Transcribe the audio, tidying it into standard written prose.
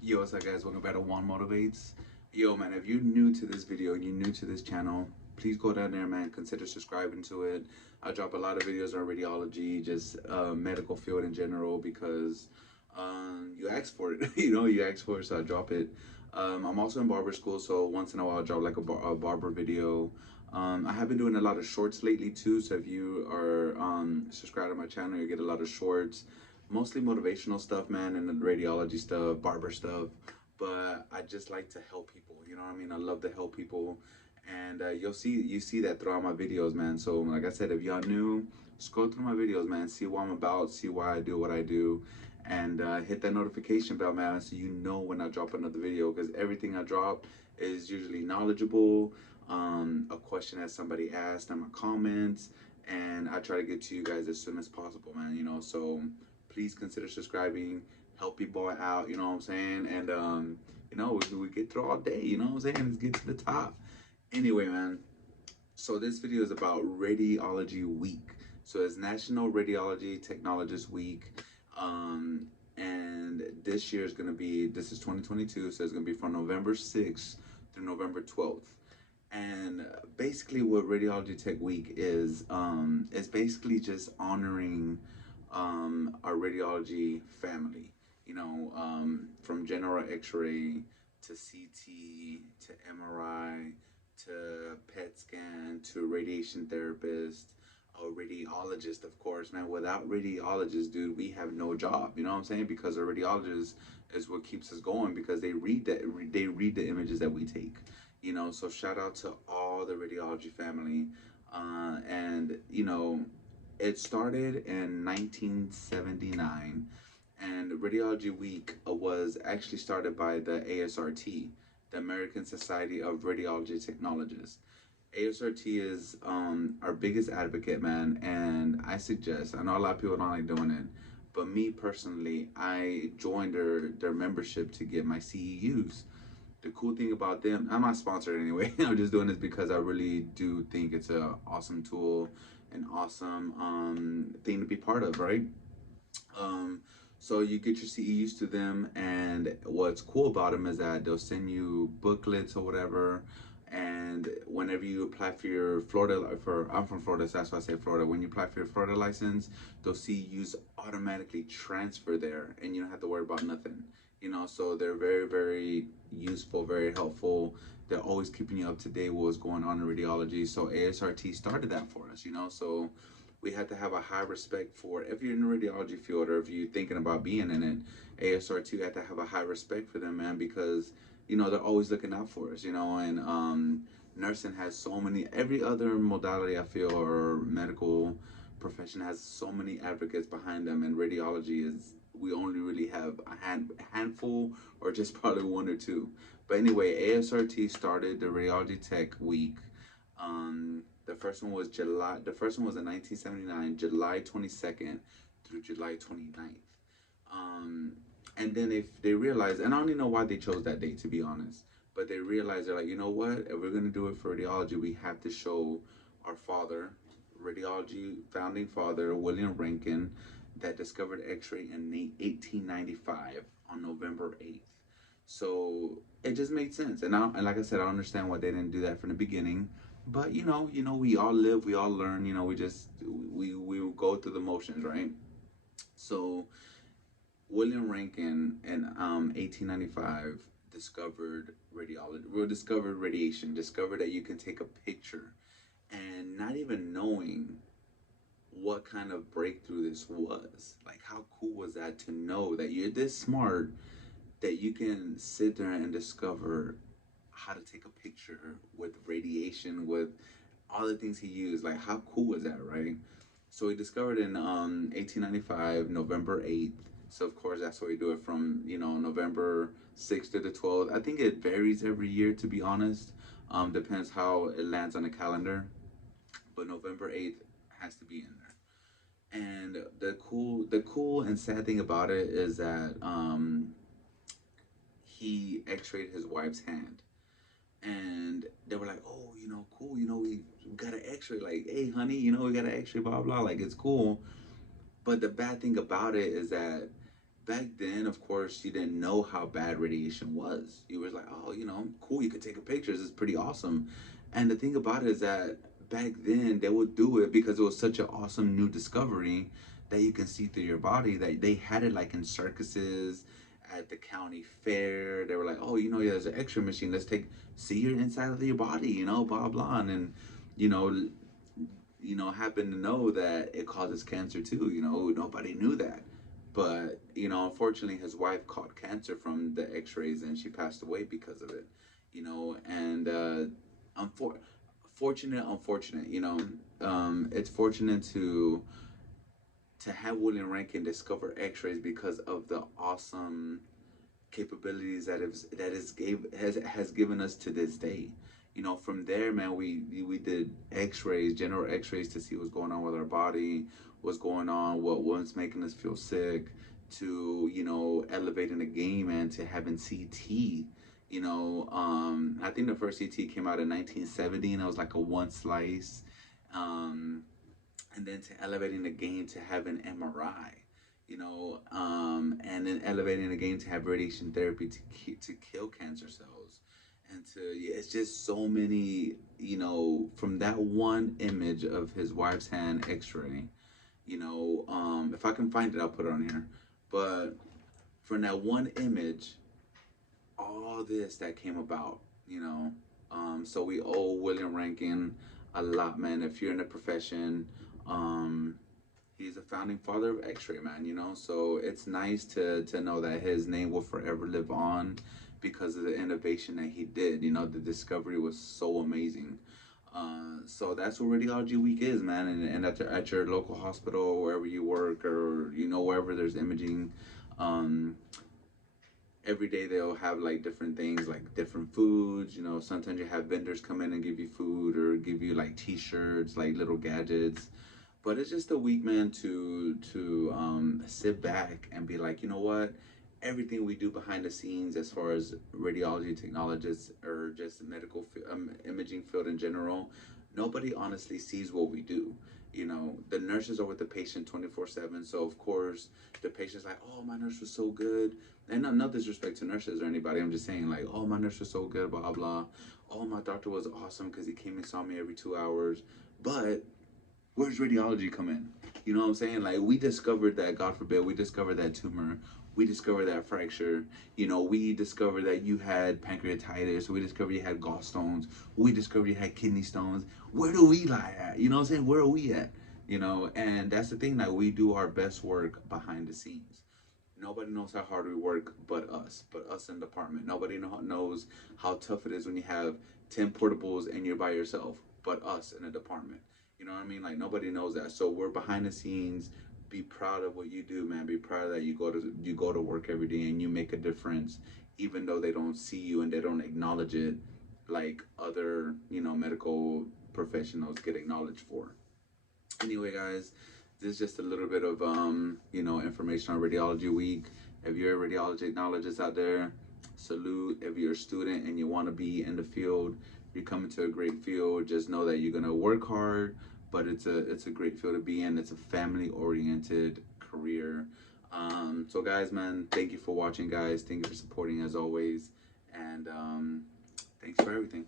Yo, what's up, guys? Welcome back to One Motivates. Yo, man, if you're new to this video, you're new to this channel, please go down there, man. Consider subscribing to it. I drop a lot of videos on radiology, just medical field in general, because you asked for it. You asked for it, so I drop it. I'm also in barber school, so once in a while I drop like a barber video. I have been doing a lot of shorts lately too, so if you are subscribed to my channel, you get a lot of shorts, mostly motivational stuff, man, and the radiology stuff, barber stuff. But I just like to help people. You know what I mean? I love to help people, and you see that throughout my videos, man. So like I said, if y'all new, scroll through my videos, man. See what I'm about. See why I do what I do, and hit that notification bell, man, so you know when I drop another video. Because everything I drop is usually knowledgeable. A question that somebody asked in my comments, and I try to get to you guys as soon as possible, man. So please consider subscribing, help people out, you know what I'm saying? And we get through all day, you know what I'm saying? Let's get to the top. Anyway, man, so this video is about Radiology Week. So it's National Radiology Technologist Week. And this year is going to be, this is 2022, so it's going to be from November 6th through November 12th. And basically, what Radiology Tech Week is basically just honoring our radiology family. From general X-ray to CT to MRI to PET scan to radiation therapist, a radiologist, of course, man. Without radiologists, dude, we have no job. You know what I'm saying? Because a radiologist is what keeps us going, because they read the images that we take. So shout out to all the radiology family. And it started in 1979, and Radiology Week was actually started by the ASRT, the American Society of Radiology Technologists. ASRT is our biggest advocate, man, and I know a lot of people don't like doing it, but me personally, I joined their membership to get my CEUs. The cool thing about them, I'm not sponsored anyway. I'm just doing this because I really do think it's a awesome tool, an awesome thing to be part of, right? Um, so you get your CEUs to them, and what's cool about them is that they'll send you booklets or whatever. And whenever you apply for your I'm from Florida, so that's why I say Florida. When you apply for your Florida license, those CEUs automatically transfer there, and you don't have to worry about nothing. So they're very, very useful, very helpful. They're always keeping you up to date with what's going on in radiology. So ASRT started that for us. So we have to have a high respect for, if you're in the radiology field or if you're thinking about being in it, ASR2 have to have a high respect for them, man, because they're always looking out for us, and nursing has so many, every other modality I feel or medical profession has so many advocates behind them, and radiology is, we only really have a handful, or just probably one or two. But anyway, ASRT started the Radiology Tech Week. The first one was July. The first one was in 1979, July 22nd through July 29th. Um, and then if they realized, and I don't even know why they chose that date, to be honest, but they realized, they're like, you know what? If we're gonna do it for radiology, we have to show our father, radiology founding father William Rankin, that discovered X-ray in 1895 on November 8th. So it just made sense, and like I said, I understand why they didn't do that from the beginning. But we all live, we all learn. We go through the motions, right? So William Rankin in 1895 discovered radiology, well, discovered radiation, discovered that you can take a picture, and not even knowing what kind of breakthrough this was. Like, how cool was that to know that you're this smart, that you can sit there and discover how to take a picture with radiation, with all the things he used. Like, how cool was that, right? So he discovered in 1895, November 8th. So of course that's why we do it from November 6th to the 12th. I think it varies every year, to be honest. Depends how it lands on the calendar. But November 8th has to be in there. And the cool and sad thing about it is that he X-rayed his wife's hand, and they were like, "Oh, cool. We got an X-ray. Like, hey, honey, we got an X-ray. Blah blah. Like, it's cool." But the bad thing about it is that back then, of course, you didn't know how bad radiation was. You was like, oh, cool, you could take a pictures. It's pretty awesome. And the thing about it is that back then they would do it because it was such an awesome new discovery that you can see through your body. That they had it like in circuses, at the county fair. They were like, oh, yeah, there's an X-ray machine. Let's see your inside of your body, blah blah. And you know, happen to know that it causes cancer too. Nobody knew that. But, unfortunately, his wife caught cancer from the x-rays and she passed away because of it. And unfortunate, it's fortunate to have William Rankin discover x-rays because of the awesome capabilities has given us to this day. From there, man, we did X-rays, general X-rays, to see what's going on with our body, what's going on, what's making us feel sick, to elevating the game, and to having CT. I think the first CT came out in 1970, and it was like a one slice. And then to elevating the game to having MRI, and then elevating the game to have radiation therapy to kill cancer cells, and it's just so many, from that one image of his wife's hand X-ray, if I can find it, I'll put it on here, but from that one image, all this that came about, so we owe William Rankin a lot, man. If you're in the profession, he's a founding father of X-ray, man. So it's nice to know that his name will forever live on because of the innovation that he did. The discovery was so amazing. So that's what Radiology Week is, man. And at your local hospital, wherever you work, or wherever there's imaging, every day they'll have like different things, like different foods. Sometimes you have vendors come in and give you food or give you like t-shirts, like little gadgets. But it's just a week, man, to sit back and be like, you know what? Everything we do behind the scenes, as far as radiology technologists or just medical imaging field in general, nobody honestly sees what we do. The nurses are with the patient 24/7. So of course the patient's like, oh, my nurse was so good. And no disrespect to nurses or anybody. I'm just saying, like, oh, my nurse was so good, blah blah. Oh, my doctor was awesome because he came and saw me every 2 hours. But where's radiology come in? You know what I'm saying? Like, we discovered that, God forbid, we discovered that tumor. We discovered that fracture. We discovered that you had pancreatitis. We discovered you had gallstones. We discovered you had kidney stones. Where do we lie at? You know what I'm saying? Where are we at? And that's the thing, that we do our best work behind the scenes. Nobody knows how hard we work but us in the department. Nobody knows how tough it is when you have 10 portables and you're by yourself, but us in the department. You know what I mean? Like, nobody knows that. So we're behind the scenes. Be proud of what you do, man. Be proud that you go to work every day and you make a difference, even though they don't see you and they don't acknowledge it like other, medical professionals get acknowledged for. Anyway, guys, this is just a little bit of information on Radiology Week. If you're a radiology technologist out there, salute. If you're a student and you want to be in the field, you're coming to a great field. Just know that you're gonna work hard, but it's a great field to be in. It's a family-oriented career. So guys, man, thank you for watching, guys. Thank you for supporting as always, and thanks for everything.